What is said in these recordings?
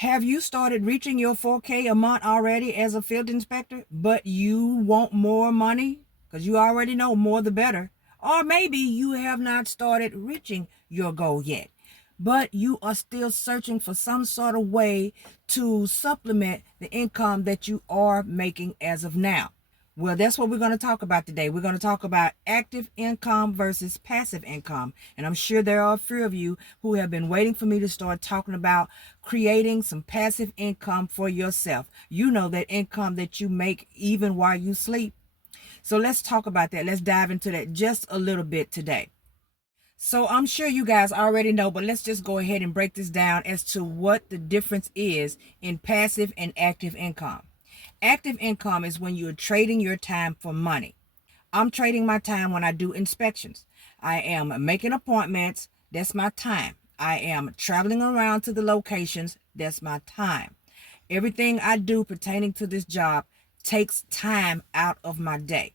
Have you started reaching your 4K a month already as a field inspector, but you want more money? Because you already know more the better. Or maybe you have not started reaching your goal yet, but you are still searching for some sort of way to supplement the income that you are making as of now. Well, that's what we're going to talk about today. We're going to talk about active income versus passive income. And I'm sure there are a few of you who have been waiting for me to start talking about creating some passive income for yourself. You know, that income that you make even while you sleep. So let's talk about that. Let's dive into that just a little bit today. So I'm sure you guys already know, but let's just go ahead and break this down as to what the difference is in passive and active income. Active income is when you're trading your time for money. I'm trading my time when I do inspections. I am making appointments. That's my time. I am traveling around to the locations. That's my time. Everything I do pertaining to this job takes time out of my day.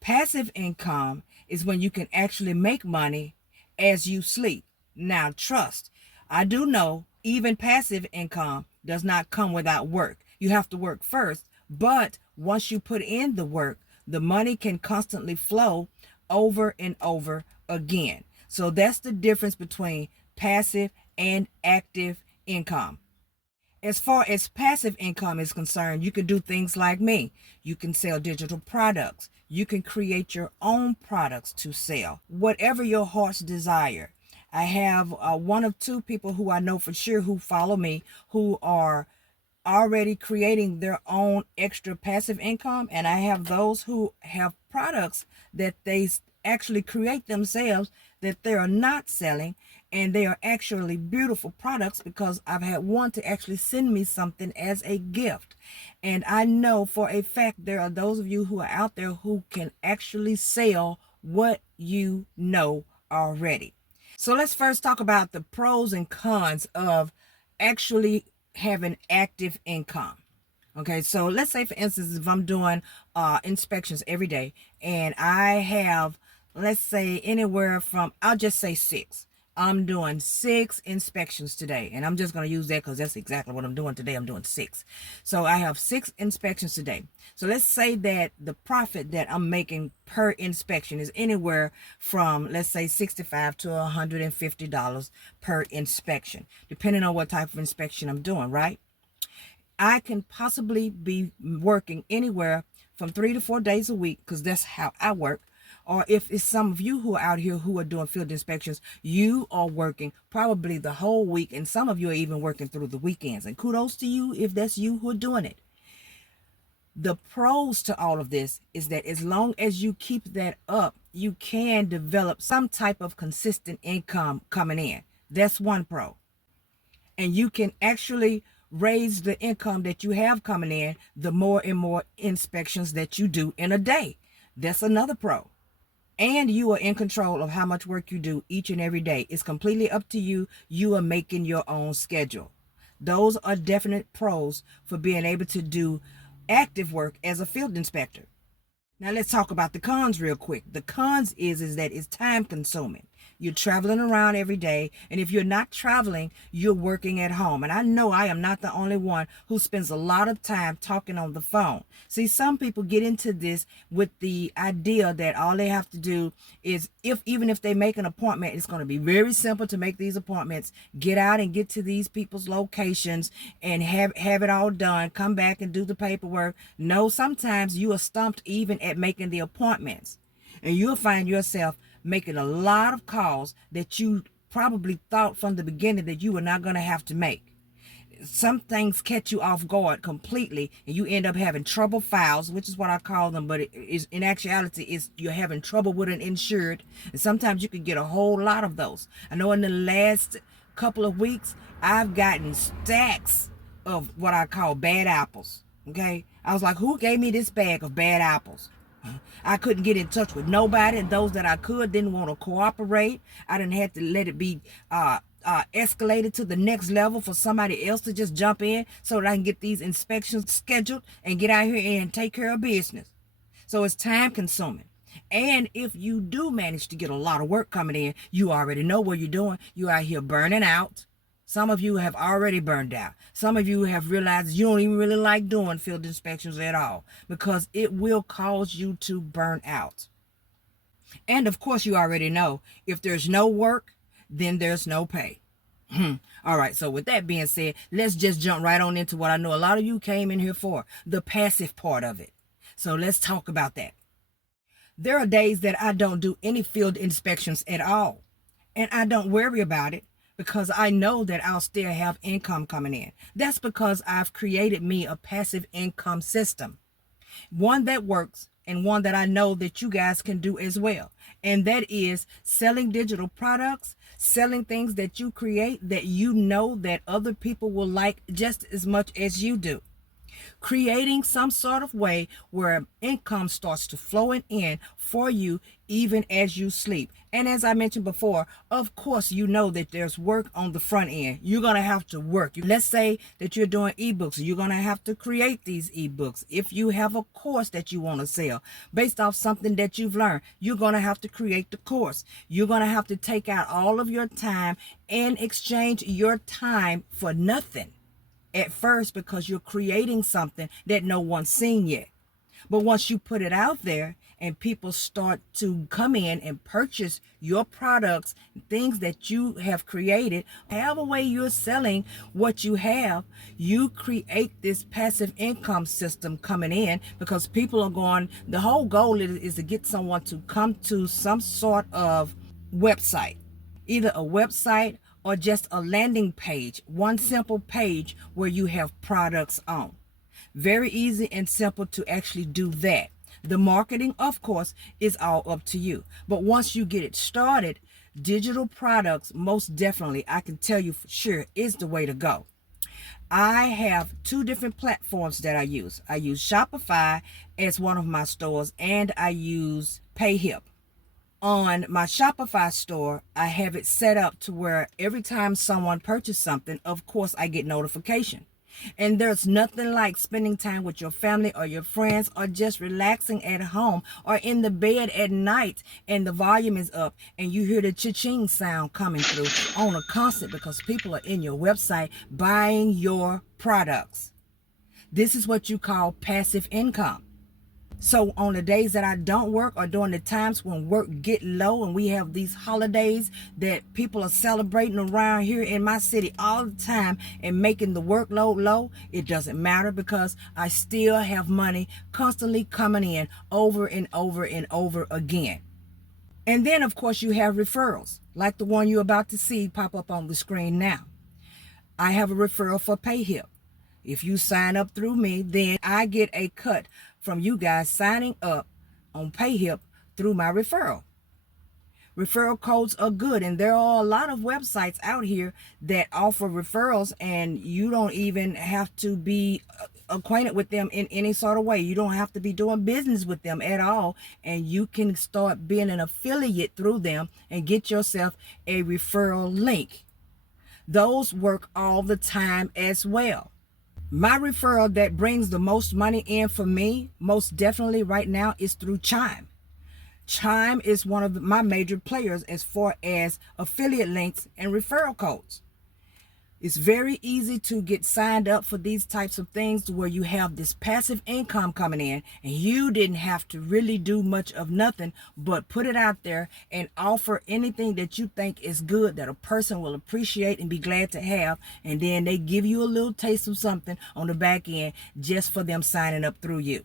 Passive income is when you can actually make money as you sleep. Now, trust, I do know even passive income does not come without work. You have to work first, but once you put in the work, the money can constantly flow over and over again. So that's the difference between passive and active income. As far as passive income is concerned, you can do things like me. You can sell digital products. You can create your own products to sell, whatever your heart's desire. I have one of two people who I know for sure who follow me who are already creating their own extra passive income, and I have those who have products that they actually create themselves that they are not selling, and they are actually beautiful products because I've had one to actually send me something as a gift. And I know for a fact there are those of you who are out there who can actually sell what you know already. So let's first talk about the pros and cons of actually having active income. Okay, so let's say for instance, if I'm doing inspections every day and I have, let's say anywhere from, I'll just say 6. I'm doing 6 inspections today, and I'm just going to use that because that's exactly what I'm doing today. I'm doing 6. So I have 6 inspections today. So let's say that the profit that I'm making per inspection is anywhere from, let's say, $65 to $150 per inspection, depending on what type of inspection I'm doing, right? I can possibly be working anywhere from 3 to 4 days a week because that's how I work. Or if it's some of you who are out here who are doing field inspections, you are working probably the whole week, and some of you are even working through the weekends. And kudos to you if that's you who are doing it. The pros to all of this is that as long as you keep that up, you can develop some type of consistent income coming in. That's one pro. And you can actually raise the income that you have coming in the more and more inspections that you do in a day. That's another pro. And you are in control of how much work you do each and every day. It's completely up to you. You are making your own schedule. Those are definite pros for being able to do active work as a field inspector. Now let's talk about the cons real quick. The cons is that it's time consuming. You're traveling around every day, and if you're not traveling, you're working at home. And I know I am not the only one who spends a lot of time talking on the phone. See, some people get into this with the idea that all they have to do is, even if they make an appointment, it's going to be very simple to make these appointments, get out and get to these people's locations and have it all done, come back and do the paperwork. No, sometimes you are stumped even at making the appointments, and you'll find yourself making a lot of calls that you probably thought from the beginning that you were not going to have to make. Some things catch you off guard completely, and you end up having trouble files, which is what I call them, but it is, in actuality, is you're having trouble with an insured, and sometimes you can get a whole lot of those. I know in the last couple of weeks, I've gotten stacks of what I call bad apples. Okay, I was like, who gave me this bag of bad apples? I couldn't get in touch with nobody, and those that I could didn't want to cooperate. I didn't have to let it be escalated to the next level for somebody else to just jump in so that I can get these inspections scheduled and get out here and take care of business. So it's time consuming. And if you do manage to get a lot of work coming in, you already know what you're doing. You're out here burning out. Some of you have already burned out. Some of you have realized you don't even really like doing field inspections at all because it will cause you to burn out. And of course, you already know if there's no work, then there's no pay. All right, so with that being said, let's just jump right on into what I know a lot of you came in here for, the passive part of it. So let's talk about that. There are days that I don't do any field inspections at all, and I don't worry about it because I know that I'll still have income coming in. That's because I've created me a passive income system, one that works and one that I know that you guys can do as well. And that is selling digital products, selling things that you create that you know that other people will like just as much as you do. Creating some sort of way where income starts to flow in for you even as you sleep. And as I mentioned before, of course, you know that there's work on the front end. You're going to have to work. Let's say that you're doing ebooks. You're going to have to create these ebooks. If you have a course that you want to sell based off something that you've learned, you're going to have to create the course. You're going to have to take out all of your time and exchange your time for nothing at first because you're creating something that no one's seen yet. But once you put it out there and people start to come in and purchase your products, things that you have created, however way you're selling what you have, you create this passive income system coming in because people are going, the whole goal is to get someone to come to some sort of website, either a website or just a landing page, one simple page where you have products on. Very easy and simple to actually do that. The marketing, of course, is all up to you. But once you get it started, digital products, most definitely, I can tell you for sure, is the way to go. I have two different platforms that I use. I use Shopify as one of my stores, and I use PayHip. On my Shopify store, I have it set up to where every time someone purchases something, of course, I get notification. And there's nothing like spending time with your family or your friends or just relaxing at home or in the bed at night and the volume is up and you hear the cha-ching sound coming through on a constant because people are in your website buying your products. This is what you call passive income. So on the days that I don't work or during the times when work get low and we have these holidays that people are celebrating around here in my city all the time and making the workload low, it doesn't matter because I still have money constantly coming in over and over and over again. And then of course you have referrals like the one you're about to see pop up on the screen now. I have a referral for PayHip. If you sign up through me, then I get a cut from you guys signing up on PayHip through my referral. Referral codes are good, and there are a lot of websites out here that offer referrals, and you don't even have to be acquainted with them in any sort of way. You don't have to be doing business with them at all, and you can start being an affiliate through them and get yourself a referral link. Those work all the time as well. My referral that brings the most money in for me, most definitely right now, is through Chime. Chime is one of my major players as far as affiliate links and referral codes. It's very easy to get signed up for these types of things where you have this passive income coming in and you didn't have to really do much of nothing but put it out there and offer anything that you think is good that a person will appreciate and be glad to have, and then they give you a little taste of something on the back end just for them signing up through you.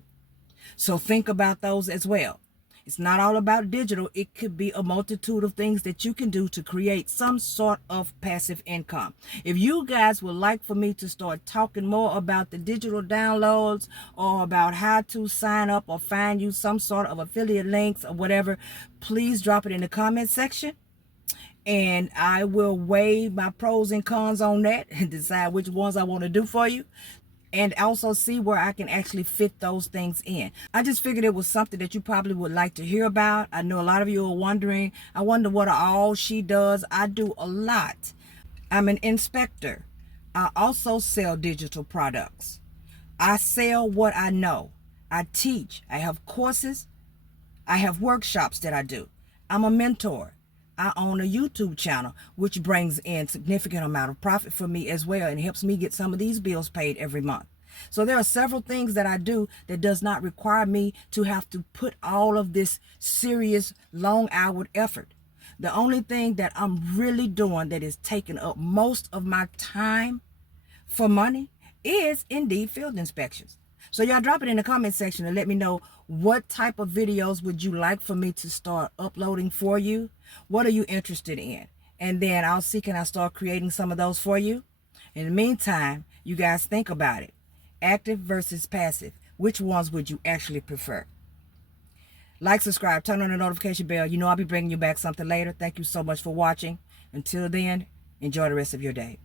So think about those as well. It's not all about digital. It could be a multitude of things that you can do to create some sort of passive income. If you guys would like for me to start talking more about the digital downloads or about how to sign up or find you some sort of affiliate links or whatever, please drop it in the comment section. And I will weigh my pros and cons on that and decide which ones I want to do for you. And also see where I can actually fit those things in. I just figured it was something that you probably would like to hear about. I know a lot of you are wondering, I wonder what all she does. I do a lot. I'm an inspector. I also sell digital products. I sell what I know. I teach. I have courses. I have workshops that I do. I'm a mentor. I own a YouTube channel, which brings in significant amount of profit for me as well and helps me get some of these bills paid every month. So there are several things that I do that does not require me to have to put all of this serious, long-hour effort. The only thing that I'm really doing that is taking up most of my time for money is indeed field inspections. So y'all drop it in the comment section and let me know what type of videos would you like for me to start uploading for you. What are you interested in? And then I'll see, can I start creating some of those for you? In the meantime, you guys think about it. Active versus passive. Which ones would you actually prefer? Like, subscribe, turn on the notification bell. You know I'll be bringing you back something later. Thank you so much for watching. Until then, enjoy the rest of your day.